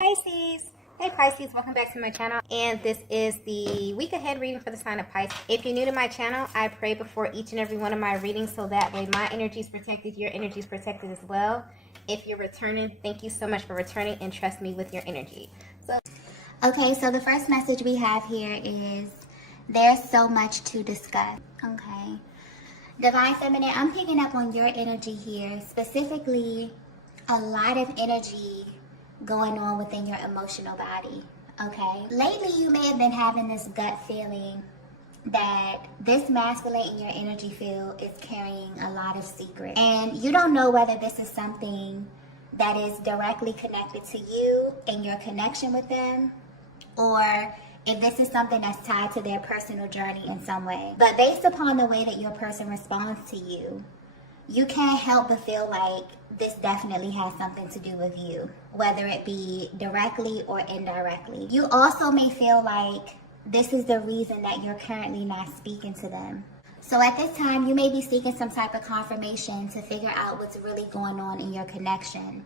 Pisces. Hey Pisces, welcome back to my channel, and this is the week ahead reading for the sign of Pisces. If you're new to my channel, I pray before each and every one of my readings so that way my energy is protected, your energy is protected as well. If you're returning, thank you so much for returning and trust me with your energy. Okay, so the first message we have here is there's so much to discuss. Okay. Divine Feminine, I'm picking up on your energy here, specifically a lot of energy going on within your emotional body. Okay. Lately, you may have been having this gut feeling that this masculine in your energy field is carrying a lot of secrets. And you don't know whether this is something that is directly connected to you and your connection with them, or if this is something that's tied to their personal journey in some way. But based upon the way that your person responds to you, you can't help but feel like this definitely has something to do with you, whether it be directly or indirectly. You also may feel like this is the reason that you're currently not speaking to them. So at this time, you may be seeking some type of confirmation to figure out what's really going on in your connection.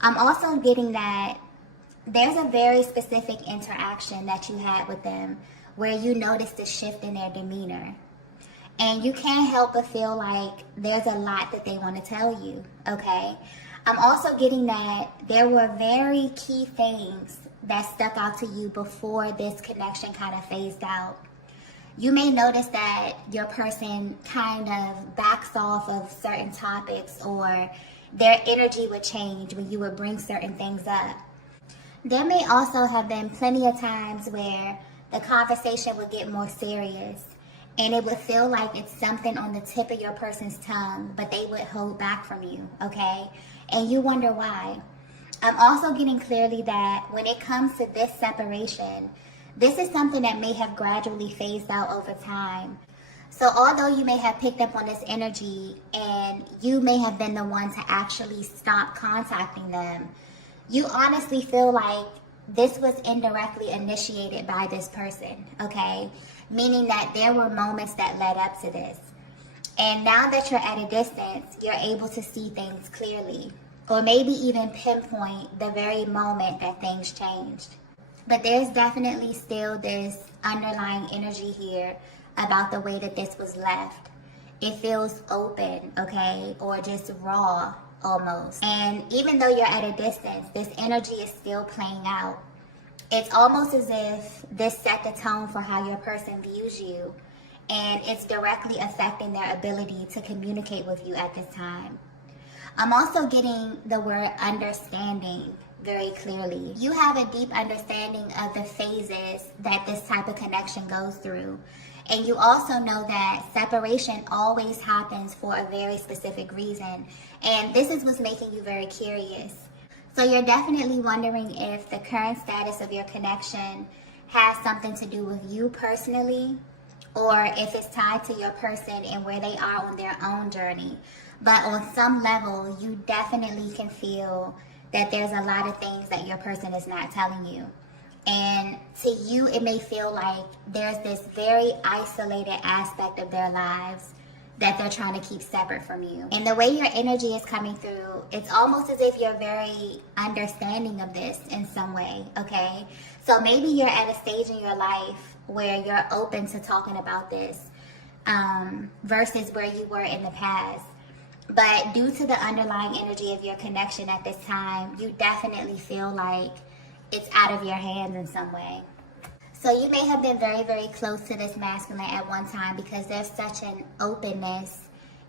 I'm also getting that there's a very specific interaction that you had with them where you noticed a shift in their demeanor. And you can't help but feel like there's a lot that they want to tell you, okay? I'm also getting that there were very key things that stuck out to you before this connection kind of phased out. You may notice that your person kind of backs off of certain topics, or their energy would change when you would bring certain things up. There may also have been plenty of times where the conversation would get more serious and it would feel like it's something on the tip of your person's tongue, but they would hold back from you, okay? And you wonder why. I'm also getting clearly that when it comes to this separation, this is something that may have gradually phased out over time. So although you may have picked up on this energy and you may have been the one to actually stop contacting them, you honestly feel like this was indirectly initiated by this person, okay? Meaning that there were moments that led up to this. And now that you're at a distance, you're able to see things clearly, or maybe even pinpoint the very moment that things changed. But there's definitely still this underlying energy here about the way that this was left. It feels open, okay, or just raw almost. And even though you're at a distance, this energy is still playing out. It's almost as if this set the tone for how your person views you, and it's directly affecting their ability to communicate with you at this time. I'm also getting the word understanding very clearly. You have a deep understanding of the phases that this type of connection goes through. And you also know that separation always happens for a very specific reason. And this is what's making you very curious. So you're definitely wondering if the current status of your connection has something to do with you personally, or if it's tied to your person and where they are on their own journey. But on some level, you definitely can feel that there's a lot of things that your person is not telling you. And to you, it may feel like there's this very isolated aspect of their lives that they're trying to keep separate from you. And the way your energy is coming through, it's almost as if you're very understanding of this in some way, okay? So maybe you're at a stage in your life where you're open to talking about this versus where you were in the past. But due to the underlying energy of your connection at this time, you definitely feel like it's out of your hands in some way. So you may have been very, very close to this masculine at one time because there's such an openness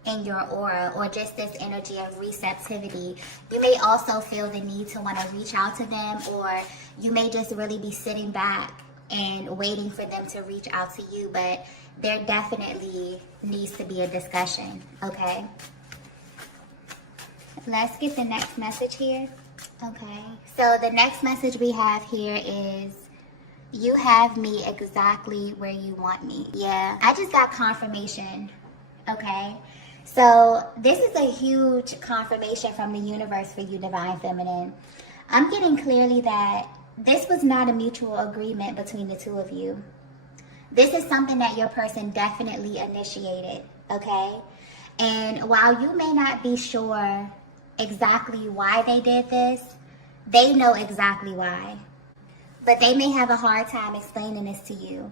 in your aura, or just this energy of receptivity. You may also feel the need to want to reach out to them, or you may just really be sitting back and waiting for them to reach out to you, but there definitely needs to be a discussion, okay? Let's get the next message here. Okay, so the next message we have here is, you have me exactly where you want me. Yeah, I just got confirmation, okay? So this is a huge confirmation from the universe for you, Divine Feminine. I'm getting clearly that this was not a mutual agreement between the two of you. This is something that your person definitely initiated, okay? And while you may not be sure exactly why they did this, they know exactly why. But they may have a hard time explaining this to you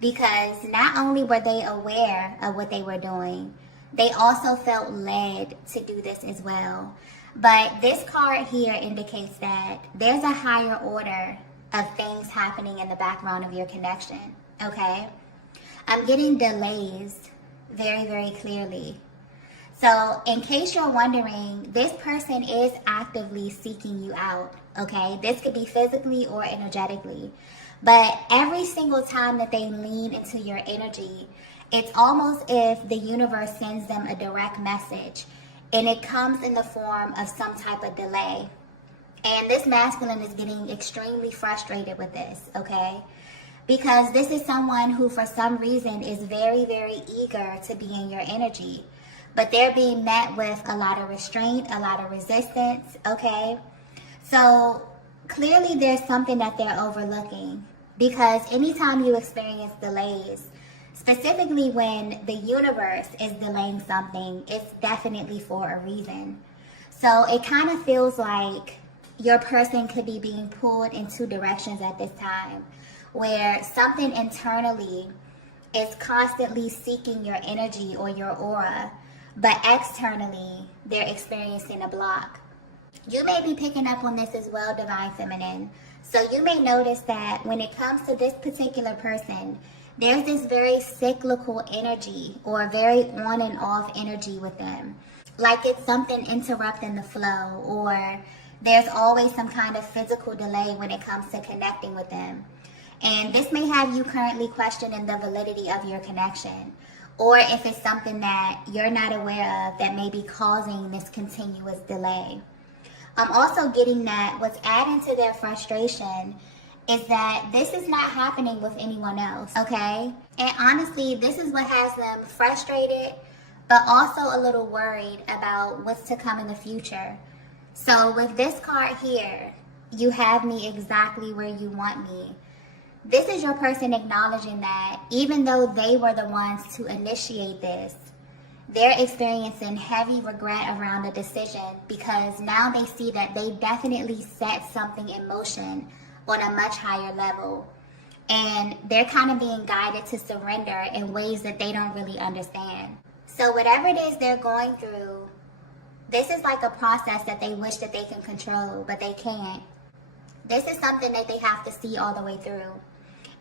because not only were they aware of what they were doing, they also felt led to do this as well. But this card here indicates that there's a higher order of things happening in the background of your connection, okay? I'm getting delays very, very clearly. So in case you're wondering, this person is actively seeking you out, okay? This could be physically or energetically. But every single time that they lean into your energy, it's almost if the universe sends them a direct message, and it comes in the form of some type of delay. And this masculine is getting extremely frustrated with this, okay? Because this is someone who for some reason is very, very eager to be in your energy. But they're being met with a lot of restraint, a lot of resistance, okay? So clearly there's something that they're overlooking, because anytime you experience delays, specifically when the universe is delaying something, it's definitely for a reason. So it kind of feels like your person could be being pulled in two directions at this time, where something internally is constantly seeking your energy or your aura, but externally, they're experiencing a block. You may be picking up on this as well, Divine Feminine. So you may notice that when it comes to this particular person, there's this very cyclical energy or very on and off energy with them. Like it's something interrupting the flow, or there's always some kind of physical delay when it comes to connecting with them. And this may have you currently questioning the validity of your connection, or if it's something that you're not aware of that may be causing this continuous delay. I'm also getting that what's adding to their frustration is that this is not happening with anyone else, okay? And honestly, this is what has them frustrated, but also a little worried about what's to come in the future. So with this card here, you have me exactly where you want me. This is your person acknowledging that even though they were the ones to initiate this, they're experiencing heavy regret around the decision, because now they see that they definitely set something in motion on a much higher level. And they're kind of being guided to surrender in ways that they don't really understand. So whatever it is they're going through, this is like a process that they wish that they can control, but they can't. This is something that they have to see all the way through.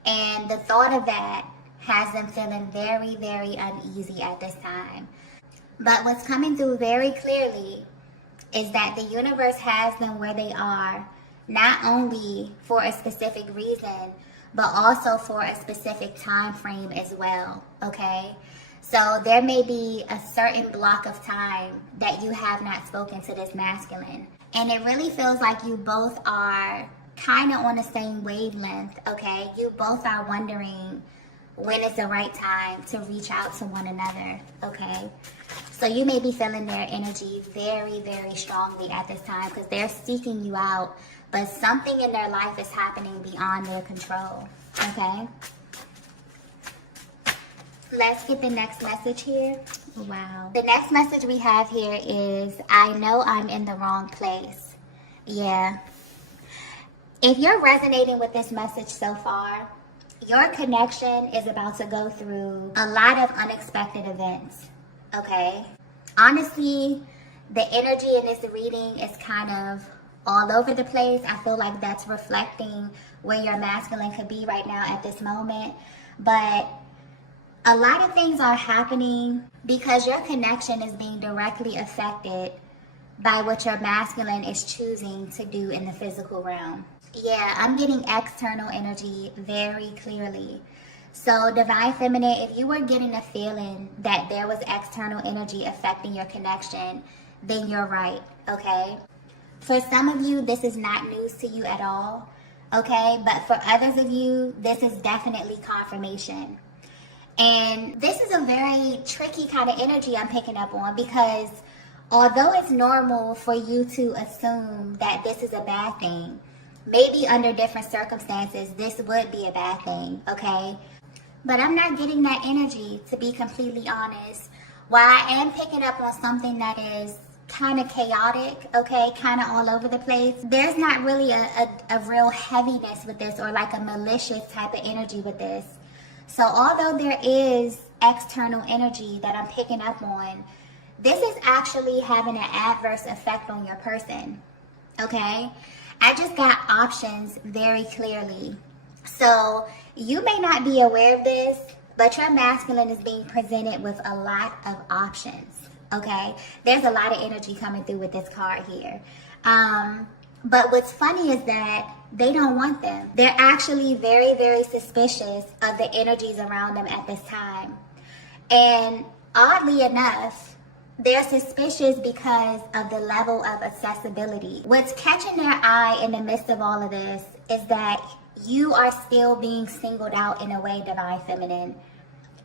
And the thought of that has them feeling very, very uneasy at this time. But what's coming through very clearly is that the universe has them where they are, not only for a specific reason, but also for a specific time frame as well, okay? So there may be a certain block of time that you have not spoken to this masculine. And it really feels like you both are kind of on the same wavelength, okay? You both are wondering when is the right time to reach out to one another, okay? So you may be feeling their energy very, very strongly at this time, because they're seeking you out, but something in their life is happening beyond their control, okay? Let's get the next message here. Wow. The next message we have here is, I know I'm in the wrong place. Yeah. If you're resonating with this message so far, your connection is about to go through a lot of unexpected events, okay? Honestly, the energy in this reading is kind of all over the place. I feel like that's reflecting where your masculine could be right now at this moment. But a lot of things are happening because your connection is being directly affected by what your masculine is choosing to do in the physical realm. Yeah, I'm getting external energy very clearly. So Divine Feminine, if you were getting a feeling that there was external energy affecting your connection, then you're right, okay? For some of you, this is not news to you at all, okay? But for others of you, this is definitely confirmation. And this is a very tricky kind of energy I'm picking up on, because although it's normal for you to assume that this is a bad thing, maybe under different circumstances, this would be a bad thing, okay? But I'm not getting that energy, to be completely honest. While I am picking up on something that is kind of chaotic, okay, kind of all over the place. There's not really a real heaviness with this, or like a malicious type of energy with this. So although there is external energy that I'm picking up on, this is actually having an adverse effect on your person, okay? I just got options very clearly. So you may not be aware of this, but your masculine is being presented with a lot of options, okay? There's a lot of energy coming through with this card here. But what's funny is that they don't want them. They're actually very, very suspicious of the energies around them at this time. And oddly enough, they're suspicious because of the level of accessibility. What's catching their eye in the midst of all of this is that you are still being singled out in a way, Divine Feminine,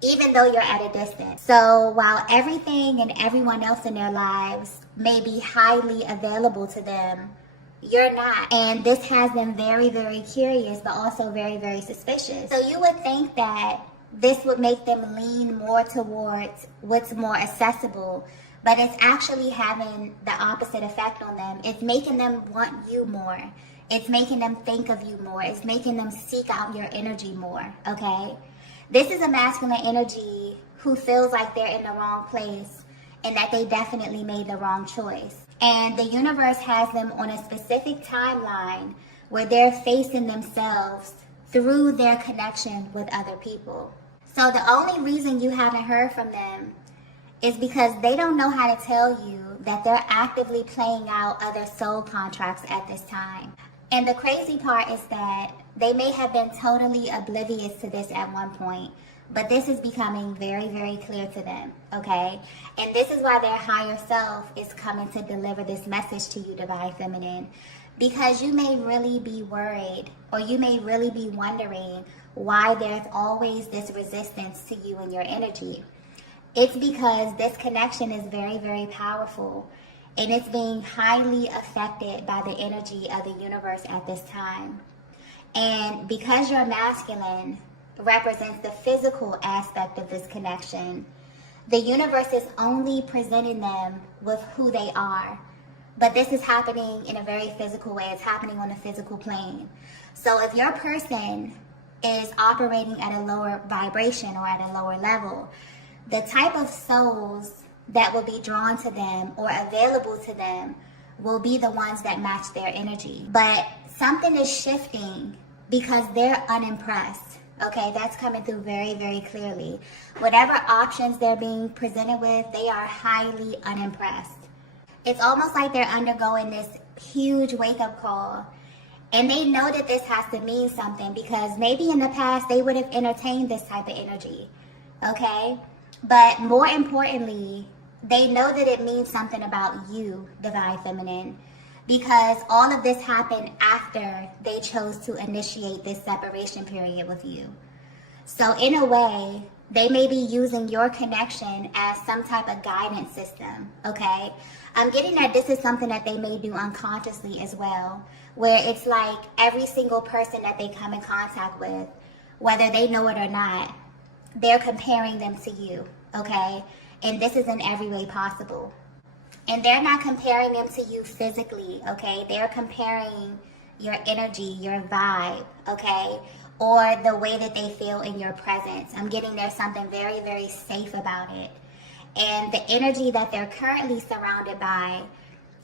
even though you're at a distance. So while everything and everyone else in their lives may be highly available to them, you're not. And this has them very, very curious, but also very, very suspicious. So you would think that this would make them lean more towards what's more accessible, but it's actually having the opposite effect on them. It's making them want you more. It's making them think of you more. It's making them seek out your energy more, okay? This is a masculine energy who feels like they're in the wrong place and that they definitely made the wrong choice. And the universe has them on a specific timeline where they're facing themselves through their connection with other people. So the only reason you haven't heard from them is because they don't know how to tell you that they're actively playing out other soul contracts at this time. And the crazy part is that they may have been totally oblivious to this at one point, but this is becoming very, very clear to them, okay? And this is why their higher self is coming to deliver this message to you, Divine Feminine, because you may really be worried, or you may really be wondering why there's always this resistance to you and your energy. It's because this connection is very, very powerful, and it's being highly affected by the energy of the universe at this time. And because you're masculine represents the physical aspect of this connection, the universe is only presenting them with who they are. But this is happening in a very physical way. It's happening on a physical plane. So if your person is operating at a lower vibration or at a lower level, the type of souls that will be drawn to them or available to them will be the ones that match their energy. But something is shifting because they're unimpressed. Okay, that's coming through very, very clearly. Whatever options they're being presented with, they are highly unimpressed. It's almost like they're undergoing this huge wake-up call. And they know that this has to mean something because maybe in the past they would have entertained this type of energy. Okay? But more importantly, they know that it means something about you, Divine Feminine, because all of this happened after they chose to initiate this separation period with you. So in a way, they may be using your connection as some type of guidance system, okay? I'm getting that this is something that they may do unconsciously as well, where it's like every single person that they come in contact with, whether they know it or not, they're comparing them to you, okay? And this is in every way possible. And they're not comparing them to you physically, okay? They're comparing your energy, your vibe, okay? Or the way that they feel in your presence. I'm getting there's something very, very safe about it. And the energy that they're currently surrounded by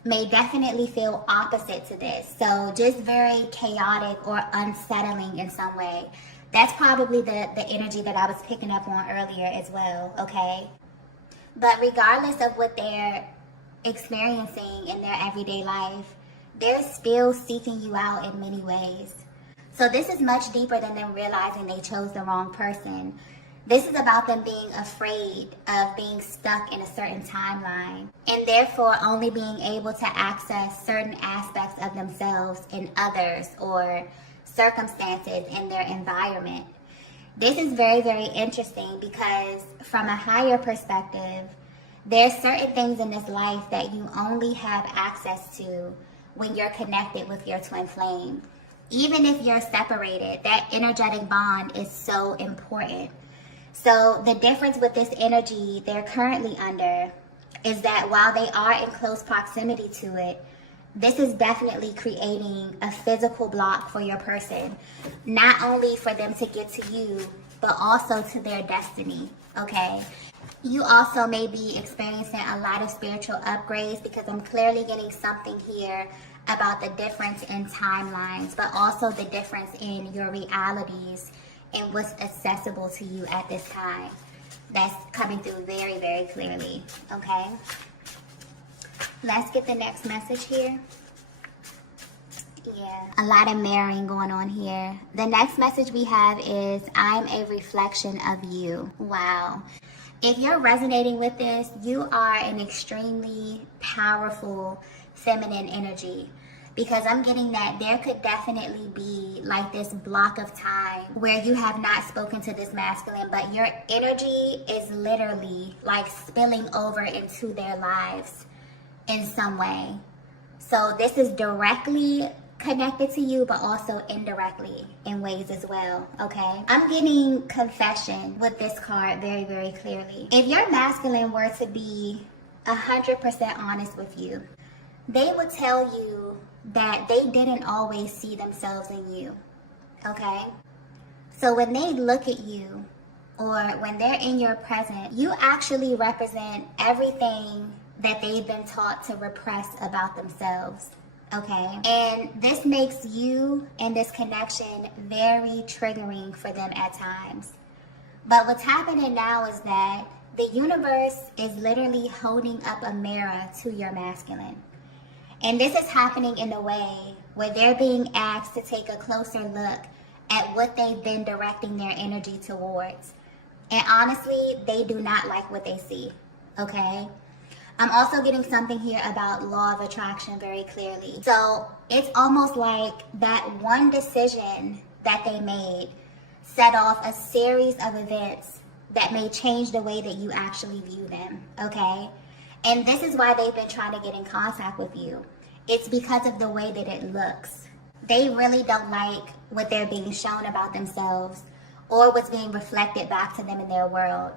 may definitely feel opposite to this. So just very chaotic or unsettling in some way. That's probably the energy that I was picking up on earlier as well, okay? But regardless of what they're experiencing in their everyday life, they're still seeking you out in many ways. So this is much deeper than them realizing they chose the wrong person. This is about them being afraid of being stuck in a certain timeline and therefore only being able to access certain aspects of themselves in others or circumstances in their environment. This is very, very interesting because from a higher perspective, there's certain things in this life that you only have access to when you're connected with your twin flame. Even if you're separated, that energetic bond is so important. So the difference with this energy they're currently under is that while they are in close proximity to it, this is definitely creating a physical block for your person, not only for them to get to you, but also to their destiny, okay? You also may be experiencing a lot of spiritual upgrades, because I'm clearly getting something here about the difference in timelines, but also the difference in your realities and what's accessible to you at this time. That's coming through very, very clearly, okay? Let's get the next message here. Yeah, a lot of marrying going on here. The next message we have is, I'm a reflection of you. Wow. If you're resonating with this, you are an extremely powerful feminine energy, because I'm getting that there could definitely be like this block of time where you have not spoken to this masculine, but your energy is literally like spilling over into their lives in some way. So this is directly connected to you, but also indirectly in ways as well, okay? I'm getting confession with this card very, very clearly. If your masculine were to be 100% honest with you, they would tell you that they didn't always see themselves in you, okay? So when they look at you, or when they're in your presence, you actually represent everything that they've been taught to repress about themselves, okay? And this makes you and this connection very triggering for them at times. But what's happening now is that the universe is literally holding up a mirror to your masculine. And this is happening in a way where they're being asked to take a closer look at what they've been directing their energy towards. And honestly, they do not like what they see, okay? I'm also getting something here about law of attraction very clearly. So it's almost like that one decision that they made set off a series of events that may change the way that you actually view them, okay? And this is why they've been trying to get in contact with you. It's because of the way that it looks. They really don't like what they're being shown about themselves or what's being reflected back to them in their world.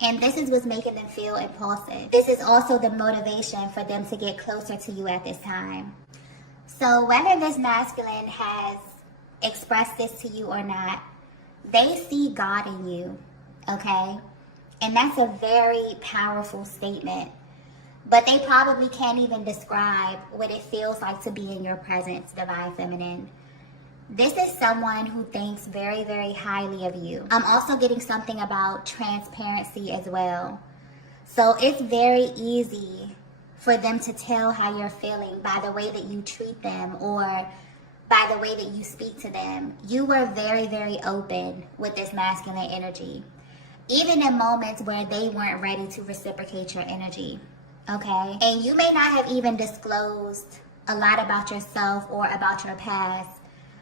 And this is what's making them feel impulsive. This is also the motivation for them to get closer to you at this time. So whether this masculine has expressed this to you or not, they see God in you, okay? And that's a very powerful statement. But they probably can't even describe what it feels like to be in your presence, Divine Feminine. This is someone who thinks very, very highly of you. I'm also getting something about transparency as well. So it's very easy for them to tell how you're feeling by the way that you treat them or by the way that you speak to them. You were very, very open with this masculine energy, even in moments where they weren't ready to reciprocate your energy, okay? And you may not have even disclosed a lot about yourself or about your past,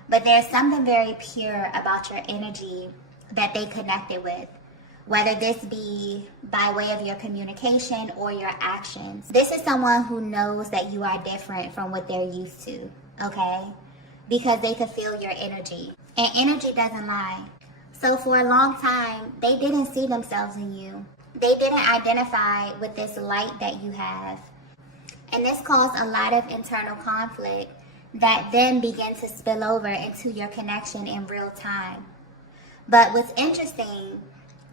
but there's something very pure about your energy that they connected with, whether this be by way of your communication or your actions. This is someone who knows that you are different from what they're used to, okay? Because they could feel your energy. And energy doesn't lie. So for a long time, they didn't see themselves in you. They didn't identify with this light that you have. And this caused a lot of internal conflict that then begin to spill over into your connection in real time. But what's interesting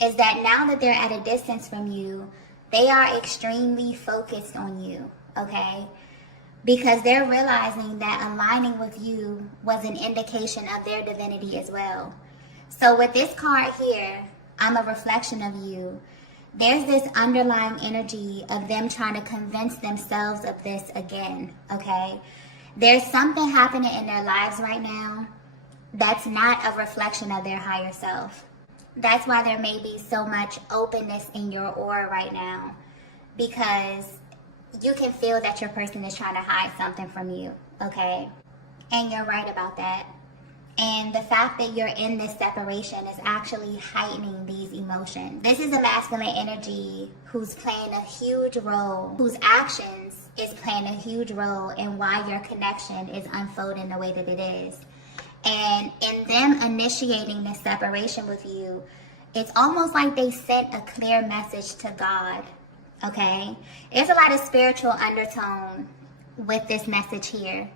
is that now that they're at a distance from you, they are extremely focused on you, okay? Because they're realizing that aligning with you was an indication of their divinity as well. So with this card here, I'm a reflection of you. There's this underlying energy of them trying to convince themselves of this again, okay? There's something happening in their lives right now that's not a reflection of their higher self. That's why there may be so much openness in your aura right now, because you can feel that your person is trying to hide something from you, okay? And you're right about that. And the fact that you're in this separation is actually heightening these emotions. This is a masculine energy who's playing a huge role, whose actions is playing a huge role in why your connection is unfolding the way that it is. And in them initiating this separation with you, it's almost like they sent a clear message to God, okay? There's a lot of spiritual undertone with this message here.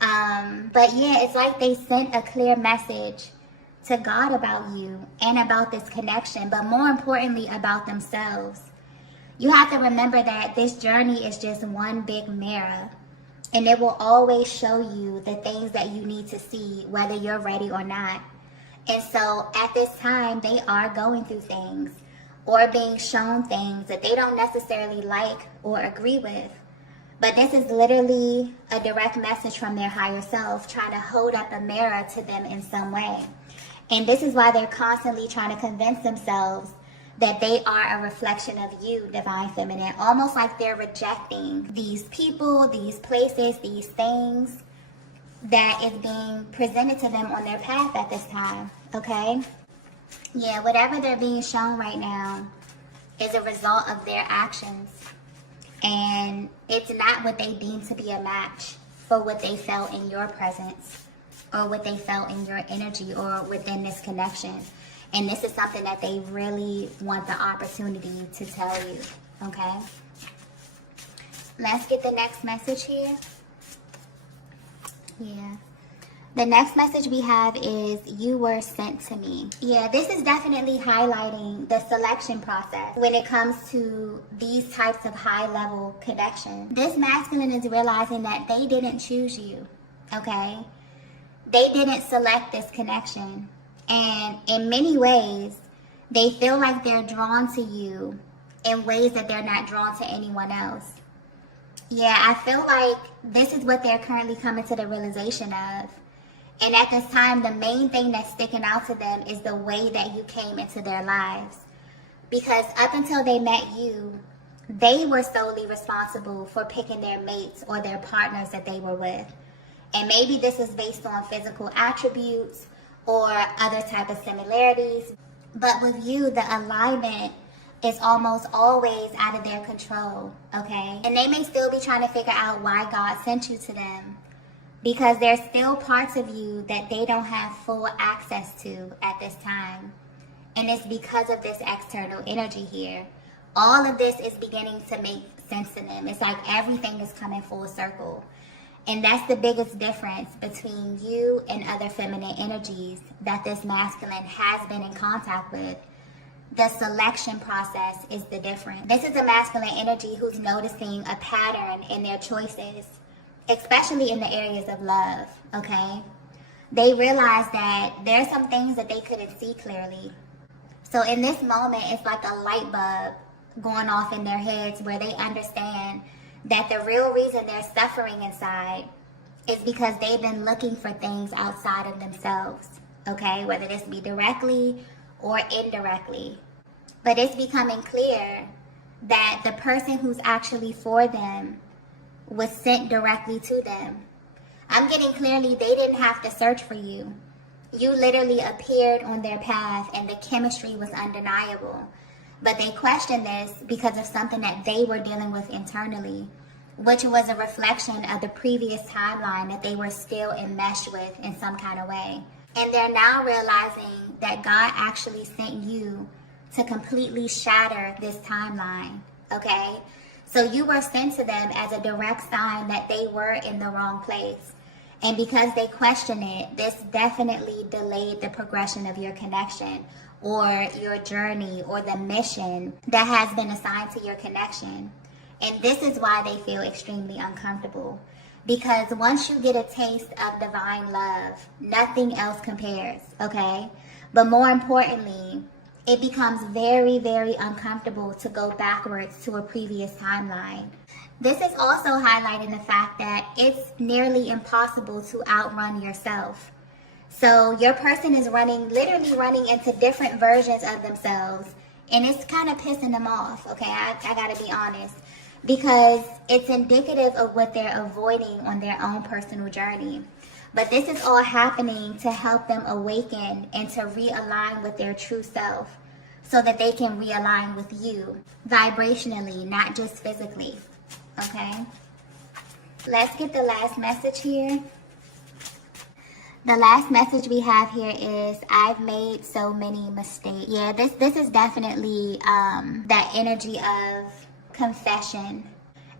But yeah, it's like they sent a clear message to God about you and about this connection, but more importantly about themselves. You have to remember that this journey is just one big mirror, and it will always show you the things that you need to see, whether you're ready or not. And so at this time, they are going through things or being shown things that they don't necessarily like or agree with. But this is literally a direct message from their higher self trying to hold up a mirror to them in some way. And this is why they're constantly trying to convince themselves that they are a reflection of you, Divine Feminine. Almost like they're rejecting these people, these places, these things that is being presented to them on their path at this time, okay? Yeah, whatever they're being shown right now is a result of their actions. And it's not what they deem to be a match for what they felt in your presence or what they felt in your energy or within this connection. And this is something that they really want the opportunity to tell you, okay? Let's get the next message here. Yeah. The next message we have is, you were sent to me. Yeah, this is definitely highlighting the selection process when it comes to these types of high-level connections. This masculine is realizing that they didn't choose you, okay? They didn't select this connection. And in many ways, they feel like they're drawn to you in ways that they're not drawn to anyone else. Yeah, I feel like this is what they're currently coming to the realization of. And at this time, the main thing that's sticking out to them is the way that you came into their lives. Because up until they met you, they were solely responsible for picking their mates or their partners that they were with. And maybe this is based on physical attributes or other type of similarities. But with you, the alignment is almost always out of their control, okay? And they may still be trying to figure out why God sent you to them, because there's still parts of you that they don't have full access to at this time. And it's because of this external energy here. All of this is beginning to make sense to them. It's like everything is coming full circle. And that's the biggest difference between you and other feminine energies that this masculine has been in contact with. The selection process is the difference. This is a masculine energy who's noticing a pattern in their choices, especially in the areas of love, okay? They realize that there's some things that they couldn't see clearly. So in this moment, it's like a light bulb going off in their heads where they understand that the real reason they're suffering inside is because they've been looking for things outside of themselves, okay? Whether this be directly or indirectly. But it's becoming clear that the person who's actually for them was sent directly to them. I'm getting clearly they didn't have to search for you. You literally appeared on their path and the chemistry was undeniable. But they questioned this because of something that they were dealing with internally, which was a reflection of the previous timeline that they were still enmeshed with in some kind of way. And they're now realizing that God actually sent you to completely shatter this timeline, okay? So you were sent to them as a direct sign that they were in the wrong place. And because they questioned it, this definitely delayed the progression of your connection or your journey or the mission that has been assigned to your connection. And this is why they feel extremely uncomfortable. Because once you get a taste of divine love, nothing else compares, okay? But more importantly, it becomes very, very uncomfortable to go backwards to a previous timeline. This is also highlighting the fact that it's nearly impossible to outrun yourself. So your person is literally running into different versions of themselves, and it's kind of pissing them off, okay? I gotta be honest. Because it's indicative of what they're avoiding on their own personal journey. But this is all happening to help them awaken and to realign with their true self so that they can realign with you vibrationally, not just physically, okay? Let's get the last message here. The last message we have here is, I've made so many mistakes. Yeah, this is definitely that energy of confession.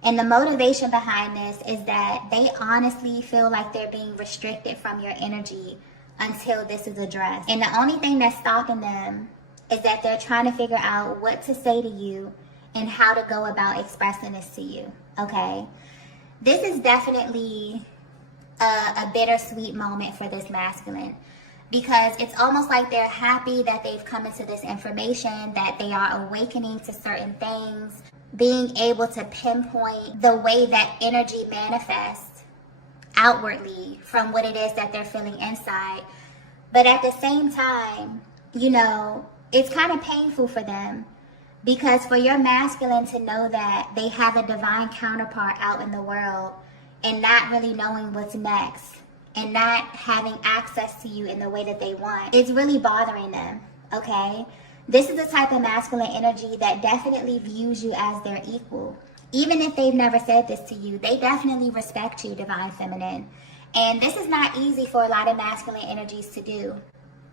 And the motivation behind this is that they honestly feel like they're being restricted from your energy until this is addressed. And the only thing that's stopping them is that they're trying to figure out what to say to you and how to go about expressing this to you, okay? This is definitely a bittersweet moment for this masculine, because it's almost like they're happy that they've come into this information, that they are awakening to certain things, being able to pinpoint the way that energy manifests outwardly from what it is that they're feeling inside. But at the same time, you know, it's kind of painful for them, because for your masculine to know that they have a divine counterpart out in the world and not really knowing what's next and not having access to you in the way that they want, it's really bothering them, okay? This is the type of masculine energy that definitely views you as their equal. Even if they've never said this to you, they definitely respect you, divine feminine. And this is not easy for a lot of masculine energies to do.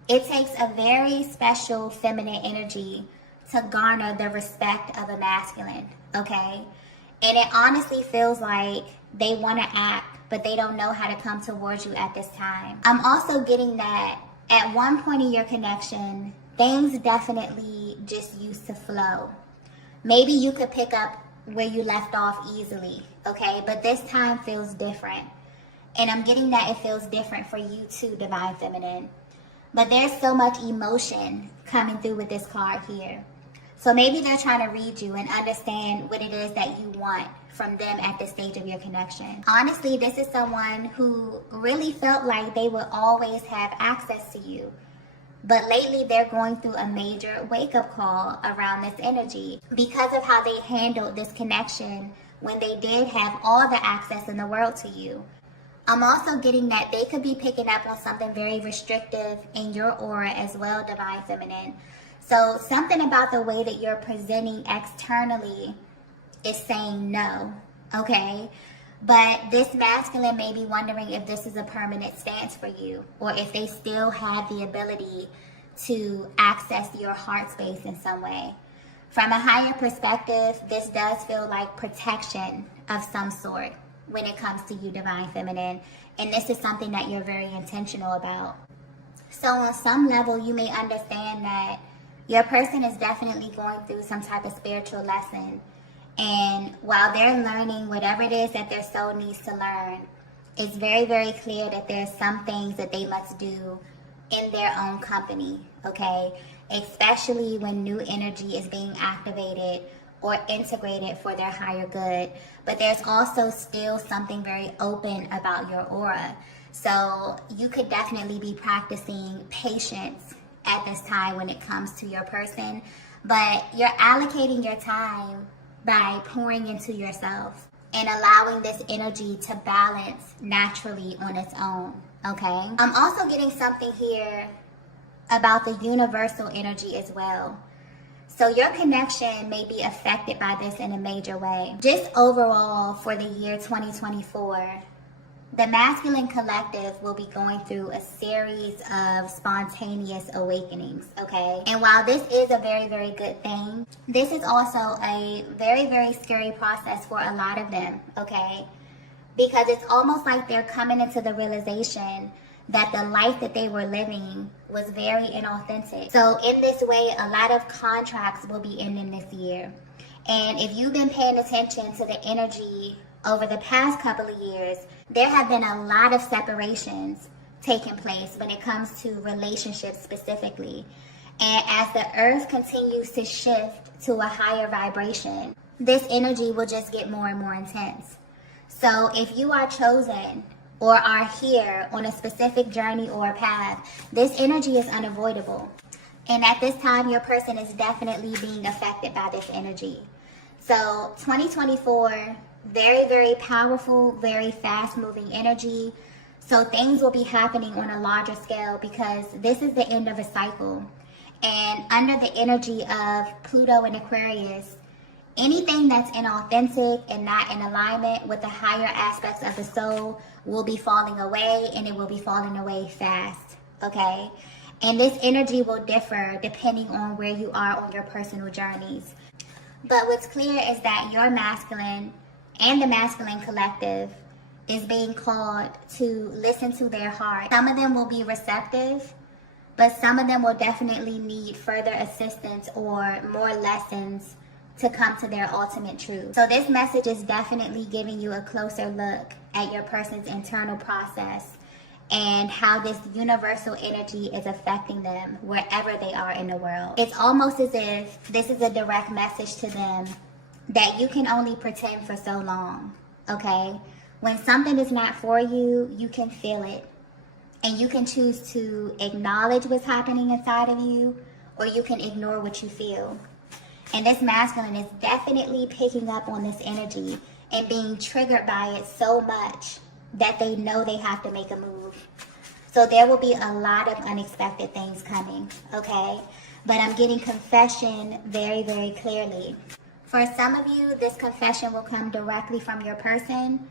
It takes a very special feminine energy to garner the respect of a masculine, okay? And it honestly feels like they want to act, but they don't know how to come towards you at this time. I'm also getting that at one point in your connection, things definitely just used to flow. Maybe you could pick up where you left off easily, okay? But this time feels different. And I'm getting that it feels different for you too, divine feminine. But there's so much emotion coming through with this card here. So maybe they're trying to read you and understand what it is that you want from them at this stage of your connection. Honestly, this is someone who really felt like they would always have access to you. But lately, they're going through a major wake-up call around this energy because of how they handled this connection when they did have all the access in the world to you. I'm also getting that they could be picking up on something very restrictive in your aura as well, divine feminine. So something about the way that you're presenting externally is saying no, okay? But this masculine may be wondering if this is a permanent stance for you, or if they still have the ability to access your heart space in some way. From a higher perspective, this does feel like protection of some sort when it comes to you, divine feminine. And this is something that you're very intentional about. So on some level, you may understand that your person is definitely going through some type of spiritual lesson. And while they're learning whatever it is that their soul needs to learn, it's very, very clear that there's some things that they must do in their own company, okay? Especially when new energy is being activated or integrated for their higher good. But there's also still something very open about your aura. So you could definitely be practicing patience at this time when it comes to your person. But you're allocating your time by pouring into yourself and allowing this energy to balance naturally on its own, okay? I'm also getting something here about the universal energy as well. So your connection may be affected by this in a major way. Just overall for the year 2024, the masculine collective will be going through a series of spontaneous awakenings, okay? And while this is a very, very good thing, this is also a very, very scary process for a lot of them, okay? Because it's almost like they're coming into the realization that the life that they were living was very inauthentic. So in this way, a lot of contracts will be ending this year. And if you've been paying attention to the energy over the past couple of years, there have been a lot of separations taking place when it comes to relationships specifically. And as the earth continues to shift to a higher vibration, this energy will just get more and more intense. So if you are chosen or are here on a specific journey or a path, this energy is unavoidable. And at this time, your person is definitely being affected by this energy. So 2024, very, very powerful, very fast-moving energy. So things will be happening on a larger scale because this is the end of a cycle. And under the energy of Pluto and Aquarius, anything that's inauthentic and not in alignment with the higher aspects of the soul will be falling away, and it will be falling away fast, okay? And this energy will differ depending on where you are on your personal journeys. But what's clear is that your masculine and the masculine collective is being called to listen to their heart. Some of them will be receptive, but some of them will definitely need further assistance or more lessons to come to their ultimate truth. So this message is definitely giving you a closer look at your person's internal process and how this universal energy is affecting them wherever they are in the world. It's almost as if this is a direct message to them that you can only pretend for so long, okay? When something is not for you, you can feel it. And you can choose to acknowledge what's happening inside of you, or you can ignore what you feel. And this masculine is definitely picking up on this energy and being triggered by it so much that they know they have to make a move. So there will be a lot of unexpected things coming, okay? But I'm getting confession very, very clearly. For some of you, this confession will come directly from your person.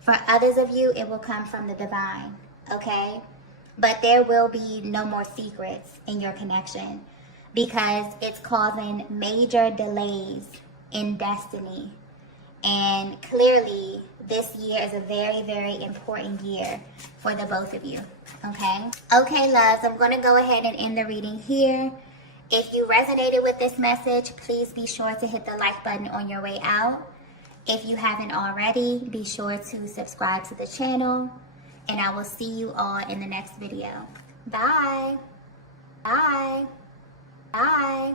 For others of you, it will come from the divine, okay? But there will be no more secrets in your connection because it's causing major delays in destiny. And clearly, this year is a very, very important year for the both of you, okay? Okay, loves, I'm going to go ahead and end the reading here. If you resonated with this message, please be sure to hit the like button on your way out. If you haven't already, be sure to subscribe to the channel. And I will see you all in the next video. Bye. Bye. Bye.